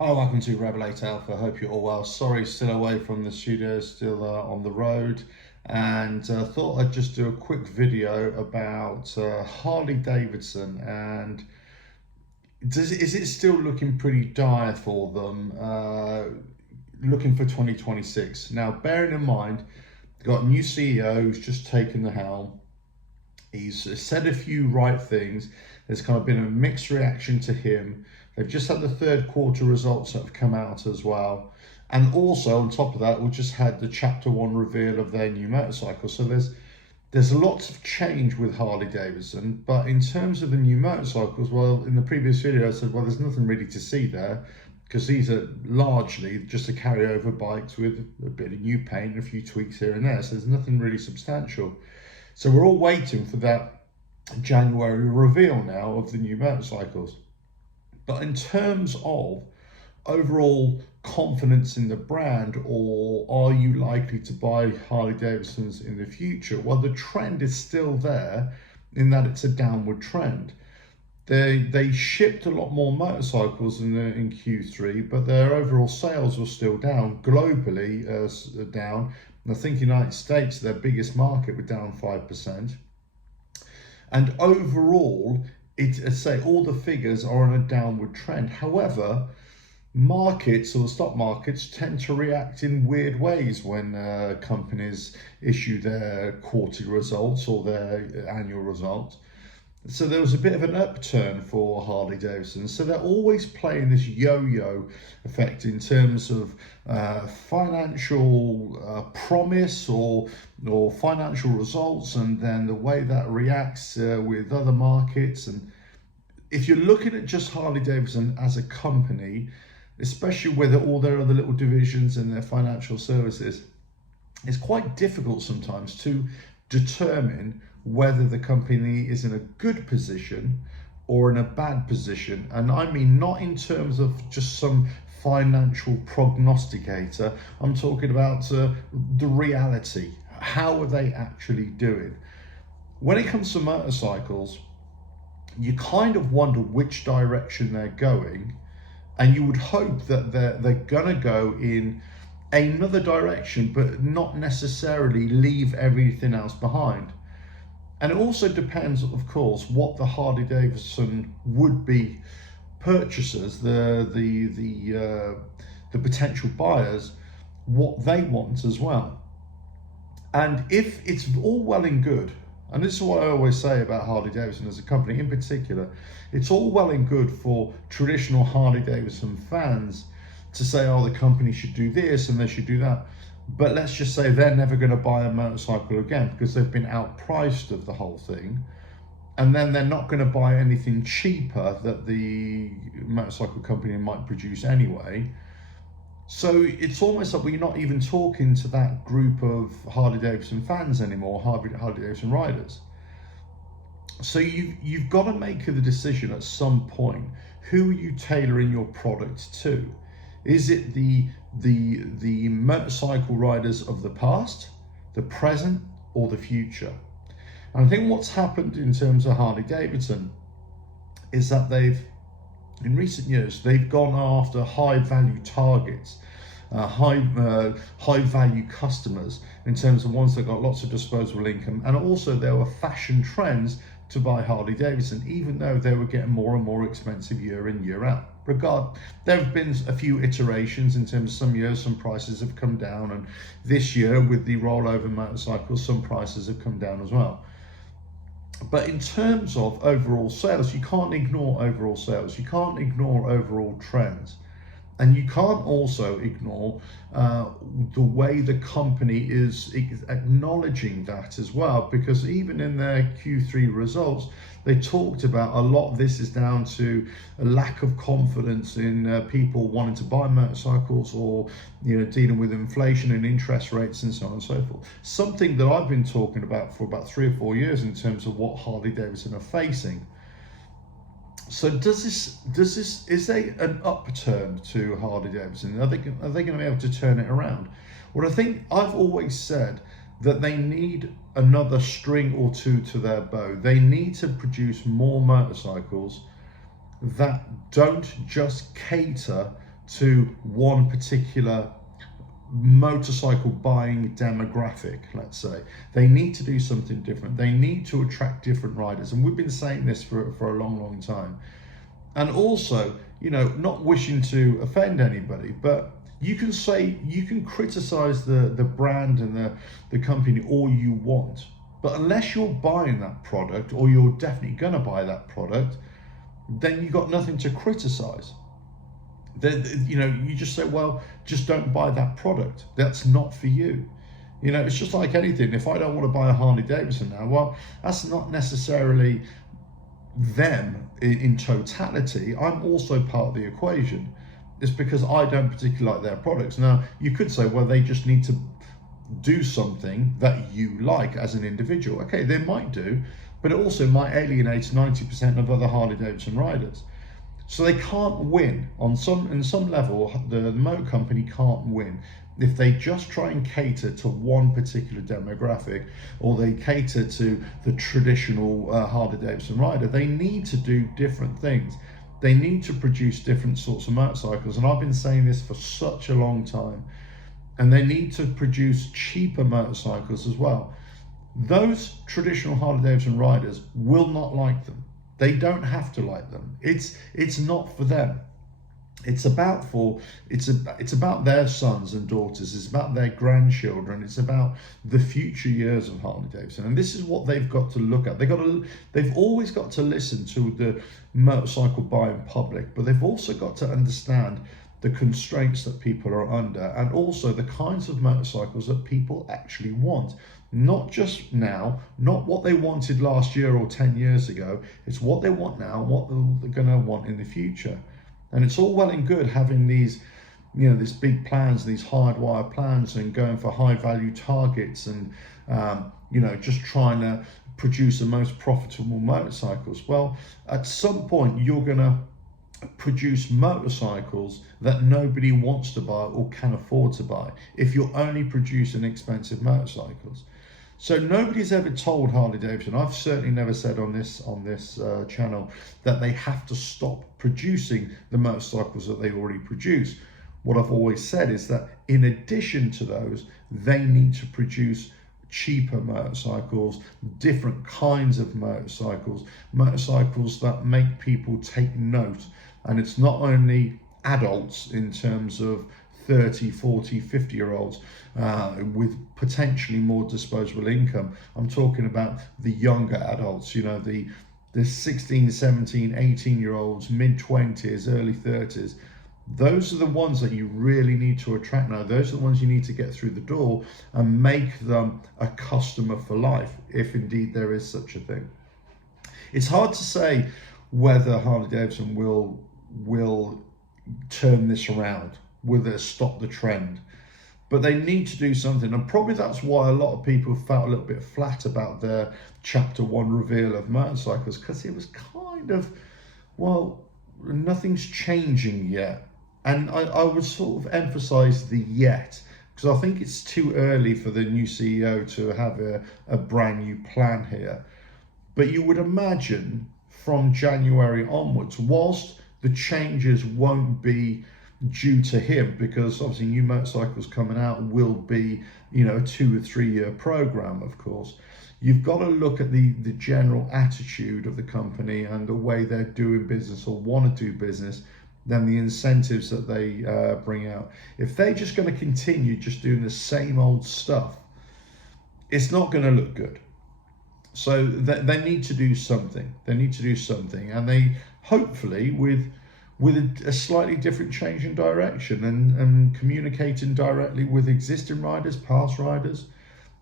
Hi, welcome to RevelatorAlf. I hope you're all well. Sorry, still away from the studio, still on the road, and thought I'd just do a quick video about Harley Davidson and is it still looking pretty dire for them, looking for 2026. Now, bearing in mind, they've got a new CEO who's just taken the helm. He's said a few right things. There's kind of been a mixed reaction to him. They've just had the third quarter results that have come out as well. And also on top of that, we just had the chapter 1 reveal of their new motorcycle. So there's lots of change with Harley Davidson, but in terms of the new motorcycles, well, in the previous video I said, well, there's nothing really to see there because these are largely just a carryover bikes with a bit of new paint and a few tweaks here and there. So there's nothing really substantial. So we're all waiting for that January reveal now of the new motorcycles. But in terms of overall confidence in the brand, or are you likely to buy Harley Davidsons in the future? Well, the trend is still there in that it's a downward trend. They shipped a lot more motorcycles in Q3, but their overall sales were still down globally, down. And I think United States, their biggest market, were down 5%. And overall, all the figures are on a downward trend. However, markets or stock markets tend to react in weird ways when companies issue their quarterly results or their annual results. So there was a bit of an upturn for Harley Davidson. So they're always playing this yo-yo effect in terms of financial promise or financial results, and then the way that reacts with other markets. And if you're looking at just Harley Davidson as a company, especially with all their other little divisions and their financial services, it's quite difficult sometimes to determine whether the company is in a good position or in a bad position. And I mean, not in terms of just some financial prognosticator. I'm talking about the reality. How are they actually doing? When it comes to motorcycles, you kind of wonder which direction they're going, and you would hope that they're gonna go in another direction, but not necessarily leave everything else behind. And it also depends, of course, what the Harley Davidson would-be purchasers, the potential buyers, what they want as well. And if it's all well and good, and this is what I always say about Harley Davidson as a company in particular, it's all well and good for traditional Harley Davidson fans to say, oh, the company should do this and they should do that. But let's just say they're never going to buy a motorcycle again because they've been outpriced of the whole thing. And then they're not going to buy anything cheaper that the motorcycle company might produce anyway. So it's almost like we're not even talking to that group of Harley Davidson fans anymore, Harley Davidson riders. So you've got to make the decision at some point. Who are you tailoring your product to? Is it the motorcycle riders of the past, the present, or the future? And I think what's happened in terms of Harley Davidson is that in recent years, they've gone after high value targets, high value customers, in terms of ones that got lots of disposable income. And also there were fashion trends to buy Harley Davidson, even though they were getting more and more expensive year in, year out. There have been a few iterations in terms of some years, some prices have come down, and this year with the rollover motorcycles, some prices have come down as well. But in terms of overall sales, you can't ignore overall sales. You can't ignore overall trends. And you can't also ignore the way the company is acknowledging that as well, because even in their Q3 results, they talked about a lot of this is down to a lack of confidence in people wanting to buy motorcycles, or dealing with inflation and interest rates and so on and so forth. Something that I've been talking about for about 3 or 4 years in terms of what Harley Davidson are facing. So is there an upturn to Harley Davidson? Are they going to be able to turn it around? Well, I think I've always said that they need another string or two to their bow. They need to produce more motorcycles that don't just cater to one particular motorcycle buying demographic, let's say. They need to do something different. They need to attract different riders. And we've been saying this for a long time. And also, you know, not wishing to offend anybody, but you can criticize the brand and the company all you want. But unless you're buying that product, or you're definitely gonna buy that product, then you've got nothing to criticize. Then, you know, you just say, well, just don't buy that product. That's not for you. You know, it's just like anything. If I don't want to buy a Harley Davidson now, well, that's not necessarily them in totality. I'm also part of the equation. It's because I don't particularly like their products. Now, you could say, well, they just need to do something that you like as an individual. Okay, they might do, but it also might alienate 90% of other Harley Davidson riders. So they can't win in some level. The motor company can't win if they just try and cater to one particular demographic, or they cater to the traditional Harley Davidson rider. They need to do different things. They need to produce different sorts of motorcycles, and I've been saying this for such a long time. And they need to produce cheaper motorcycles as well. Those traditional Harley Davidson riders will not like them. They don't have to like them. It's not for them. It's about their sons and daughters. It's about their grandchildren. It's about the future years of Harley Davidson. And this is what they've got to look at. They've always got to listen to the motorcycle buying public, but they've also got to understand the constraints that people are under, and also the kinds of motorcycles that people actually want. Not just now, not what they wanted last year or 10 years ago. It's what they want now, what they're going to want in the future. And it's all well and good having these, you know, these big plans, these hardwire plans, and going for high value targets, and you know, just trying to produce the most profitable motorcycles. Well, at some point you're going to produce motorcycles that nobody wants to buy or can afford to buy if you're only producing expensive motorcycles. So nobody's ever told Harley Davidson, I've certainly never said on this channel, that they have to stop producing the motorcycles that they already produce. What I've always said is that in addition to those, they need to produce cheaper motorcycles, different kinds of motorcycles that make people take note. And it's not only adults in terms of 30, 40, 50-year-olds with potentially more disposable income. I'm talking about the younger adults, you know, the 16, 17, 18-year-olds, mid-20s, early 30s. Those are the ones that you really need to attract now. Those are the ones you need to get through the door and make them a customer for life, if indeed there is such a thing. It's hard to say whether Harley Davidson will turn this around, will they stop the trend, but they need to do something. And probably that's why a lot of people felt a little bit flat about their chapter 1 reveal of motorcycles, because it was kind of, well, nothing's changing yet. And I would sort of emphasize the yet, because I think it's too early for the new CEO to have a brand new plan here. But you would imagine from January onwards, whilst the changes won't be due to him, because obviously new motorcycles coming out will be, you know, a 2 or 3 year program, of course. You've got to look at the general attitude of the company and the way they're doing business or want to do business, then the incentives that they bring out. If they're just going to continue just doing the same old stuff, it's not going to look good. So they need to do something. They need to do something, and they hopefully with a slightly different change in direction, and communicating directly with existing riders, past riders,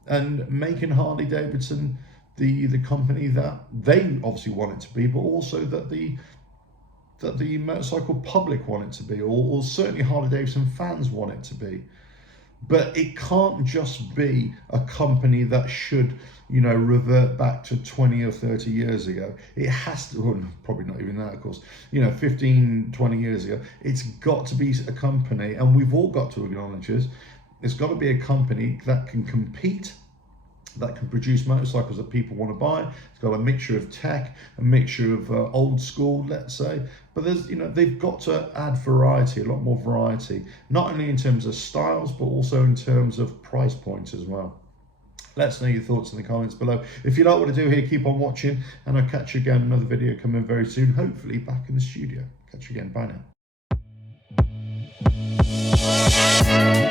and making Harley Davidson the company that they obviously want it to be, but also that the motorcycle public want it to be, or certainly Harley Davidson fans want it to be. But it can't just be a company that should, you know, revert back to 20 or 30 years ago. It has to, well, probably not even that, of course, you know, 15, 20 years ago. It's got to be a company, and we've all got to acknowledge this, it's got to be a company that can compete that can produce motorcycles that people want to buy. It's got a mixture of tech, a mixture of old school, let's say, but there's, they've got to add variety, a lot more variety, not only in terms of styles, but also in terms of price points as well. Let us know your thoughts in the comments below. If you like what I do here, keep on watching, and I'll catch you again. Another video coming very soon, hopefully back in the studio. Catch you again. Bye now.